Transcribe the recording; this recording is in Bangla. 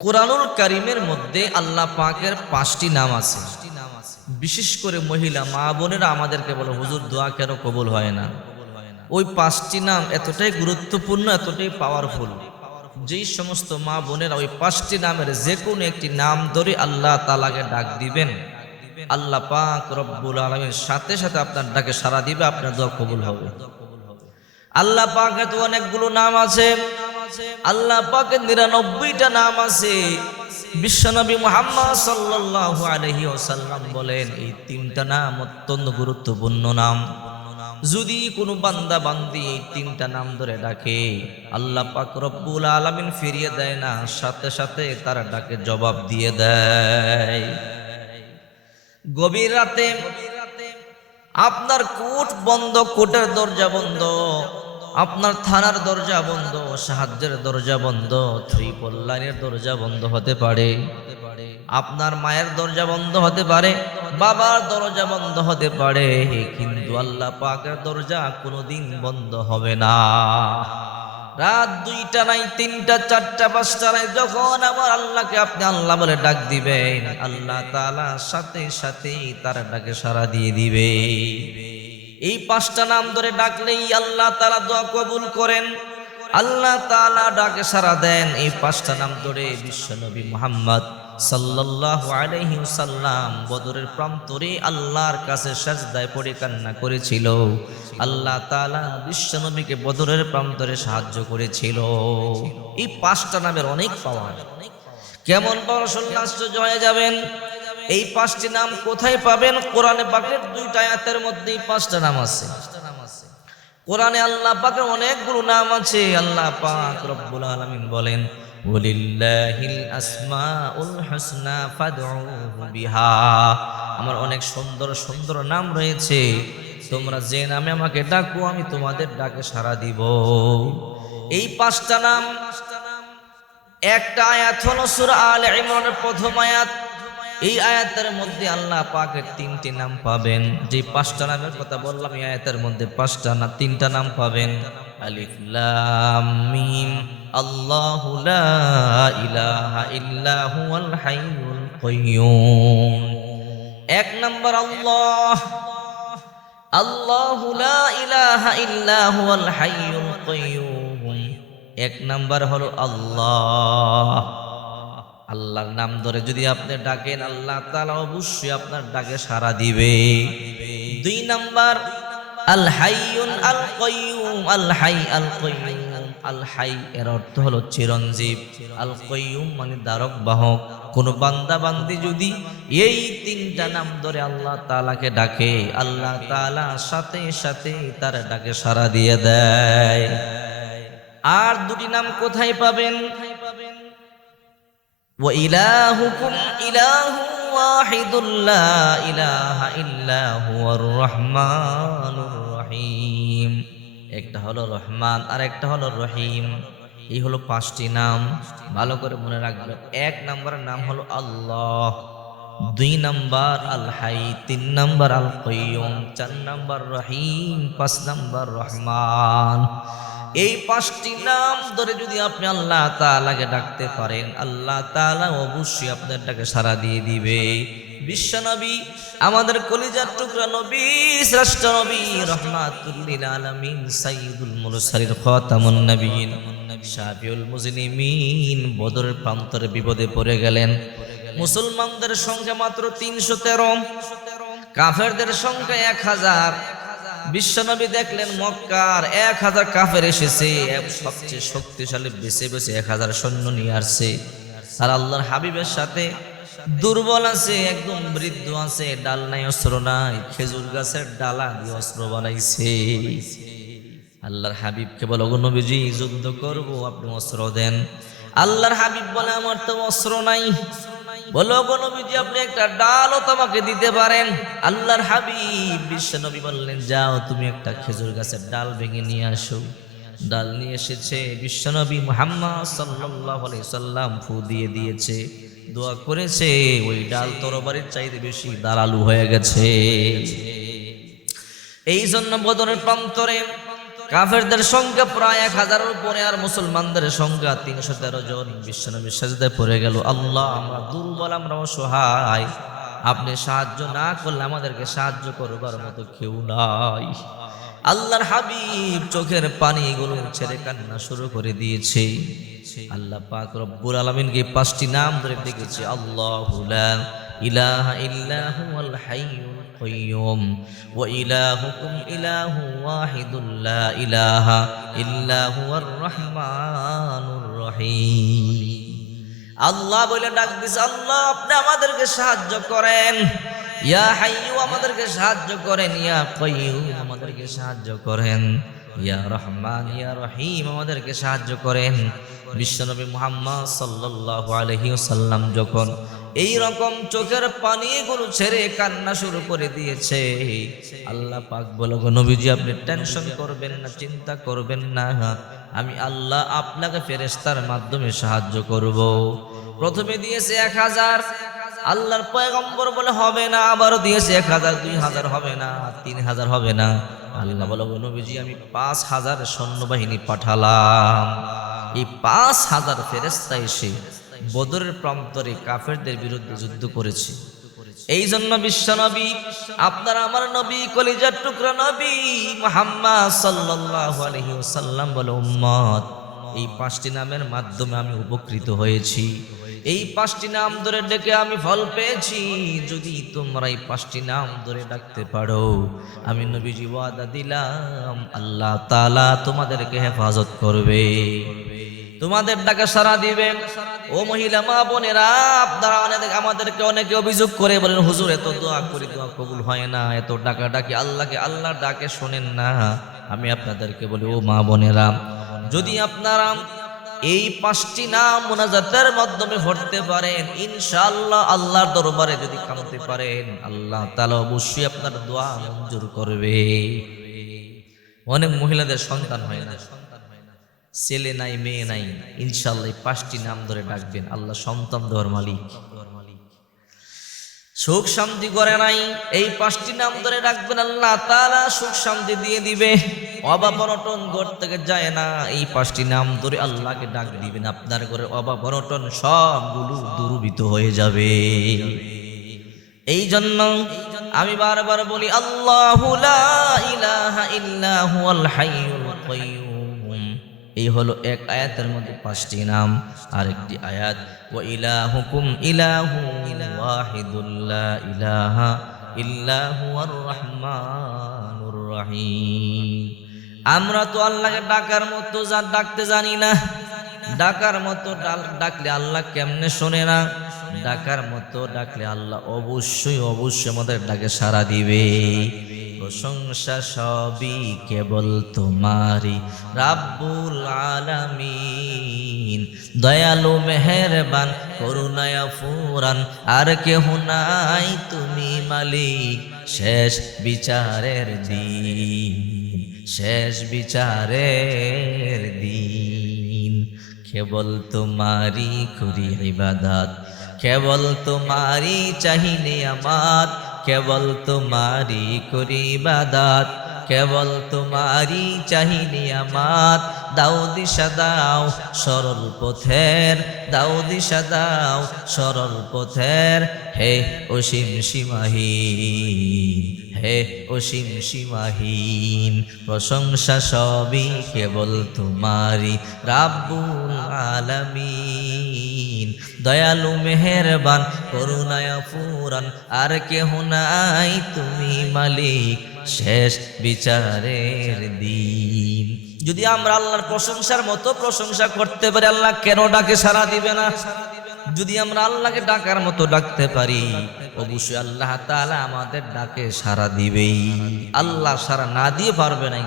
কোরআনুল কারীমের মধ্যে আল্লাহ পাকের ৫টি নাম আছে। বিশেষ করে মহিলা মা বোনেরা আমাদেরকে বলে, হুজুর দোয়া কেন কবুল হয় না? ওই ৫টি নাম এতটাই গুরুত্বপূর্ণ, এতটাই পাওয়ারফুল, যেই সমস্ত মা বোনেরা ওই ৫টি নামের যে কোনো একটি নাম ধরে আল্লাহ তাআলাকে ডাক দিবেন, আল্লাহ পাক রব্বুল আলামিন সাথে সাথে আপনার ডাকে সাড়া দিবে, আপনার দোয়া কবুল হবে। আল্লাহ পাকের তো অনেকগুলো নাম আছে। আল্লাহ পাকের ৯৯টা নাম আছে। বিশ্বনবী মুহাম্মদ সাল্লাল্লাহু আলাইহি ওয়াসাল্লাম বলেন, এই ৩টা নাম অত্যন্ত গুরুত্বপূর্ণ নাম। যদি কোনো বান্দা বান্দি এই ৩টা নাম ধরে ডাকে, আল্লাহ পাক রব্বুল আলামিন ফিরিয়ে দেয় না, সাথে সাথে তার ডাকে জবাব দিয়ে দেয়। গভীর রাতে আপনার কোর্ট বন্ধ, কোর্টের দরজা বন্ধ, আপনার থানার দরজা বন্ধ, সাহায্যের দরজা বন্ধ, ট্রিপল লাইনের দরজা বন্ধ হতে পারে, আপনার মায়ের দরজা বন্ধ হতে পারে, বাবার দরজা বন্ধ হতে পারে, কিন্তু আল্লাহ পাকের দরজা কোনোদিন বন্ধ হবে না। রাত ২টা নাই, ৩টা, ৪টা, ৫টা নাই, যখন আমার আল্লাহকে আপনি আল্লাহ বলে ডাক দিবেন, আল্লাহ তাআলা সাথে সাথে তার ডাকে সাড়া দিয়ে দিবে। এই ৫টা নাম ধরে ডাকলেই আল্লাহ তাআলা দোয়া কবুল করেন, আল্লাহ তাআলা ডাকে সাড়া দেন। এই ৫টা নাম ধরে বিশ্বনবী মুহাম্মদ সাল্লাল্লাহু আলাইহি ওয়াসাল্লাম বদরের প্রান্তরে আল্লাহর কাছে সাজদায় পড়ে কান্না করেছিল। আল্লাহ তাআলা বিশ্বনবীকে বদরের প্রান্তরে সাহায্য করেছিল। এই ৫টা নামের অনেক পাওয়ার। কেমন পাওয়ার শুনলে আশ্চর্য হয়ে যাবেন। এই ৫টি নাম কোথায় পাবেন? কোরআনে পাকের ২টা আয়াতের মধ্যে এই ৫টা নাম আছে। কোরআনে আল্লাহ পাকের অনেকগুলো নাম আছে। আল্লাহ পাক রব্বুল আলামিন বলেন, ওয়ালিল্লাহিল আসমাউল হুসনা ফাদউহু বিহা। আমার অনেক সুন্দর সুন্দর নাম রয়েছে, তোমরা যে নামে আমাকে ডাকো আমি তোমাদের ডাকে সাড়া দিব। এই ৫টা নাম, একটা আয়াত হলো সূরা আলে ইমরানের প্রথম আয়াত। এই আয়াতের মধ্যে আল্লাহ পাকের ৩টি নাম পাবেন। যে ৫টা নামের কথা বললাম, এই আয়াতের মধ্যে ৫টা না ৩টা নাম পাবেন। আলিফ লাম মিম, আল্লাহু লা ইলাহা ইল্লা হুয়াল হাইয়ুল কাইয়্যুম। ১ নাম্বার আল্লাহ, আল্লাহু লা ইলাহা ইল্লা হুয়াল হাইয়ুল কাইয়্যুম। ১ নাম্বার হলো আল্লাহ। আল্লাহর নাম ধরে যদি আপনি ডাকেন, আল্লাহ তাআলা অবশ্যই আপনার ডাকে সাড়া দিবে। ২ নাম্বার আল হাইয়ুন আল কাইয়্যুম, আল হাই আল কাইয়্যুম। আল হাই এর অর্থ হলো চিরঞ্জীব, আল কাইয়্যুম মানে ধারক বাহক। কোন বান্দা বান্দি যদি এই ৩টা নাম ধরে আল্লাহ তাআলাকে ডাকে, আল্লাহ তাআলা সাথে সাথে তার ডাকে সাড়া দিয়ে দেয়। আর ২টি নাম কোথায় পাবেন? ওয়া ইলাহুকুম ইলাহু ওয়াহিদুল লা ইলাহা ইল্লা হুয়ার রহমানুর রহিম। একটা হলো রহমান আর একটা হলো রহিম। এই হলো ৫টি নাম, ভালো করে মনে রাখবেন। ১ নাম্বারের নাম হলো আল্লাহ, ২ নাম্বার আল হাই, ৩ নাম্বার আল কাইয়্যুম, ৪ নাম্বার রহিম, ৫ নাম্বার রহমান। এই ৫টি নাম ধরে যদি আপনি আল্লাহ তাআলাকে ডাকতে পারেন, আল্লাহ তাআলা অবশ্যই আপনার ডাকে সাড়া দিয়ে দিবে। বিশ্বনবী, আমাদের কলিজার টুকরা নবী, শ্রেষ্ঠ নবী, রাহমাতুল লিল আলামিন, সাইয়্যিদুল মুরসালিন, খাতামুন নবিয়্যিন, শাফিউল মুজনিমিন বদরের প্রান্তরে বিপদে পড়ে গেলেন। মুসলমানদের সংখ্যা মাত্র ৩১৩, কাফেরদের সংখ্যা ১০০০। বিশ্বনবী দেখলেন মক্কার ১০০০ কাফের এসেছে, সবচেয়ে শক্তিশালী বেছে বেছে ১০০০ সৈন্য নিয়ে আসছে। আর আল্লাহর হাবিবের সাথে দুর্বল আছে, একদম বৃদ্ধ আছে, ডাল নাই, অস্ত্র নাই, খেজুর গাছের ডালা দিয়ে অস্ত্র বানাইছে। আল্লাহর হাবিবকে বলে, ওগো নবীজি যুদ্ধ করব, আপনি অস্ত্র দেন। আল্লাহর হাবিব বলে, আমার তো অস্ত্র নাই। বলো, ওগো নবীজি আপনি একটা ডালও তোমাকে দিতে পারেন। আল্লাহর হাবিব বিশ্বনবী বললেন, যাও তুমি একটা খেজুর গাছের ডাল ভেঙে নিয়ে আসো। ডাল নিয়ে এসেছে, বিশ্বনবী মুহাম্মদ সাল্লাল্লাহু আলাইহি সাল্লাম ফু দিয়ে দিয়েছে, দোয়া করেছে, ওই ডাল তরবারির চাইতে বেশি ধারালো হয়ে গেছে। এই জন্য বদরের প্রান্তরে কাফেরদের সংখ্যা প্রায় 1000-এর উপরে, আর মুসলমানদের সংখ্যা 313 জন। বিশ্বনবী সিজদায় পড়ে গেল, আল্লাহ আমরা দুর্বল, আমরা অসহায়, আপনি সাহায্য না করলে আমাদেরকে সাহায্য করবার মতো কেউ নাই। আল্লাহর হাবিব চোখের পানিগুলো ছেড়ে কান্না শুরু করে দিয়েছে। আল্লাহ পাক রব্বুল আলামিনকে 5টি নাম ধরে ডেকেছে, আল্লাহু লা ইলাহা ইল্লা হুয়াল হাইয়ুল কাইয়্যুম ওয়া ইলাহুকুম ইলাহু ওয়াহিদুল লা ইলাহা ইল্লা হুয়ার রহমানুর রহিম। আল্লাহ বলে ডাক দিছে, আল্লাহ আপনি আমাদেরকে সাহায্য করেন, ইয়া হাইয়্যু আমাদেরকে সাহায্য করেন, ইয়া কাইয়্যুম আমাদেরকে সাহায্য করেন, ইয়া রহমান ইয়া রহিম আমাদেরকে সাহায্য করেন। বিশ্বনবী মুহাম্মদ সাল্লাল্লাহু আলাইহি ওয়াসাল্লাম যখন এই রকম চোখের পানিগুলো ছেড়ে কান্না শুরু করে দিয়েছে, আল্লাহ পাক বলে, গো নবীজি আপনি টেনশন করবেন না, চিন্তা করবেন না, আমি আল্লাহ আপনাকে ফেরেশতার মাধ্যমে সাহায্য করব। প্রথমে দিয়েছে 1000, আল্লাহর পয়গম্বর বলে হবে না, আবারও দিয়েছে 1000, 2000 হবে না, 3000 হবে না। আল্লাহ বলে, গো নবীজি আমি 5000 সৈন্যবাহিনী পাঠালাম। এই 5000 ফেরেশতা এসে বদরের প্রান্তরে কাফেরদের বিরুদ্ধে যুদ্ধ করেছে। এই জন্য বিশ্বনবী আপনার আমার নবী, কলিজার টুকরা নবী মুহাম্মদ সাল্লাল্লাহু আলাইহি ওয়াসাল্লাম বলে, উম্মত এই 5টি নামের মাধ্যমে আমি উপকৃত হয়েছি, এই 5টি নাম ধরে ডেকে আমি ফল পেয়েছি। যদি তোমরা এই 5টি নাম ধরে ডাকতে পারো, আমি নবীজি ওয়াদা দিলাম আল্লাহ তাআলা তোমাদেরকে হেফাজত করবে, তোমাদের ডাকে সাড়া দিবে। ও মহিলা মা বোনেরা, আপনারা আমাদেরকে অনেকে অভিযোগ করে বলেন, হুজুর এত দোয়া করি দোয়া কবুল হয় না, এত ডাকা ডাকি আল্লাহকে, আল্লাহর ডাকে শোনেন না। আমি আপনাদেরকে বলি, ও মা বোনেরা, যদি আপনারা এই 5টি নাম মুনাজাতের মাধ্যমে পড়তে পারেন, ইনশাআল্লাহ আল্লাহর দরবারে যদি কাঁদতে পারেন, আল্লাহ তাআলা অবশ্যই আপনার দোয়া মঞ্জুর করবে। অনেক মহিলাদের সন্তান হয় না, ছেলে নাই মেয়ে নাই, ইনশাআল্লাহ এই 5টি নাম ধরে ডাকবেন, আল্লাহ সন্তান দেওয়ার মালিক, সুখ শান্তি করে নাই, এই 5টি নাম ধরে ডাকবেন, আল্লাহ তাআলা সুখ শান্তি দিয়ে দিবে। অভাব অনটন ঘর থেকে যায় না, এই 5টি নাম ধরে আল্লাহকে ডাক দিবেন, আপনার ঘরের অভাব অনটন সবগুলো দূরীভূত হয়ে যাবে। এই জন্য আমি বারবার বলি, আল্লাহু লা ইলাহা ইল্লা হুয়াল হাইয়ুল কাইয়্যুম। এই হলো এক আয়াতের মধ্যে 5টি নাম। আরেকটি আয়াত, ওয়া ইলাহুকুম ইলাহু ওয়াহিদুল লা ইলাহা ইল্লা হুয়ার রহমানুর রহিম। আমরা তো আল্লাহকে ডাকার মতো ডাকতে জানি না, ডাকার মতো ডাকলে আল্লাহ কেমনে শোনে না, ডাকার মতো ডাকলে আল্লাহ অবশ্যই অবশ্যই আমাদের ডাকে সাড়া দিবে। প্রশংসা সবই কেবল তোমারই রাব্বুল আলামিন, দয়ালু মেহেরবান করুণায় ফুরান, আর কেহ নাই তুমি মালিক, শেষ বিচারের দিন, শেষ বিচারের দিন। কেবল তোমারই করি ইবাদত, কেবল তোমারই চাহি নিয়ামত, কেবল তোমারই করি ইবাদত, কেবল তোমারই চাহি নিয়ামত। দাও দিশা দাও সরল পথের, দাও দিশা দাও সরল পথের, হে অসীম সীমাহীন, হে অসীম সীমাহীন। প্রশংসা সবই কেবল তোমারই রাব্বুল আলামিন, দয়ালু মেহেরবান করুণায় ফুরান, আর কেহ নাই তুমি মালিক, শেষ বিচারের দিন। যদি আমরা আল্লাহর প্রশংসার মতো প্রশংসা করতে পারি, আল্লাহ কেন ডাকে সাড়া দিবে না? যদি আমরা আল্লাহকে ডাকার মতো ডাকতে পারি, অবশ্যই আল্লাহ তাআলা আমাদের ডাকে সাড়া দিবেই। আল্লাহ সাড়া না দিয়ে পারবে না।